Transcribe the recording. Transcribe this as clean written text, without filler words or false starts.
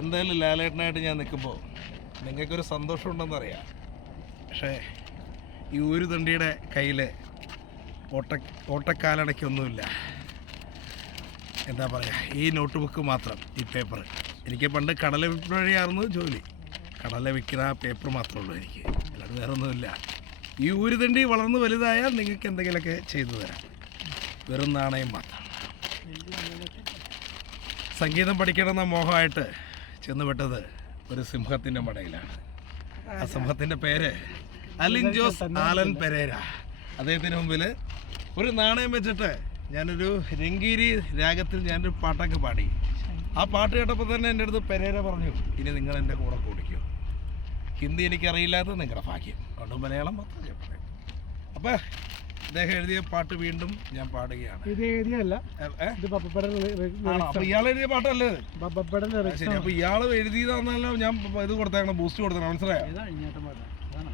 എന്തായാലും ലാലേട്ടനായിട്ട് ഞാൻ നിൽക്കുമ്പോൾ നിങ്ങൾക്കൊരു സന്തോഷം ഉണ്ടെന്നറിയാം. പക്ഷേ ഈ ഒരു തണ്ടിയുടെ കയ്യിൽ ഓട്ടക്കാലടയ്ക്കൊന്നുമില്ല. എന്താ പറയുക, ഈ നോട്ട് ബുക്ക് മാത്രം, ഈ പേപ്പർ. എനിക്ക് പണ്ട് കടല വിൽപ്പനയായിരുന്നു ജോലി. കടല വിൽക്കുന്ന ആ പേപ്പർ മാത്രമേ ഉള്ളൂ എനിക്ക്, അല്ലാതെ വേറെ ഒന്നുമില്ല. ഈ ഒരു തണ്ടി വളർന്ന് വലുതായാൽ നിങ്ങൾക്ക് എന്തെങ്കിലുമൊക്കെ ചെയ്തു തരാം. വെറും നാണയം മാത്രം. സംഗീതം പഠിക്കണമെന്ന മോഹമായിട്ട് ചെന്നുപെട്ടത് ഒരു സിംഹത്തിൻ്റെ മടയിലാണ്. ആ സിംഹത്തിൻ്റെ പേര് അലിൻ ജോസ് ആലൻ പെരേര. അദ്ദേഹത്തിന് മുമ്പിൽ ഒരു നാണയം വെച്ചിട്ട് ഞാനൊരു രംഗീരി രാഗത്തിൽ ഞാനൊരു പാട്ടൊക്കെ പാടി. ആ പാട്ട് കേട്ടപ്പോൾ തന്നെ എൻ്റെ അടുത്ത് പെരേര പറഞ്ഞു, ഇനി നിങ്ങൾ എൻ്റെ കൂടെ കൂടിക്കോ. ഹിന്ദി എനിക്കറിയില്ലാത്തത് നിങ്ങളുടെ ഭാഗ്യം, അതുകൊണ്ട് മലയാളം മാത്രം ഞാൻ പറയും. അപ്പം അദ്ദേഹം എഴുതിയ പാട്ട് വീണ്ടും ഞാൻ പാടുകയാണ്. ഇത് എഴുതിയല്ല, അപ്പൊ ഇയാൾ എഴുതിയ പാട്ടല്ലേ ശരി? അപ്പൊ ഇയാൾ എഴുതിയതാന്നല്ലോ ഞാൻ ഇത് കൊടുത്തേക്കണം, ബൂസ്റ്റ് കൊടുത്തേക്കണം, മനസ്സിലായോ?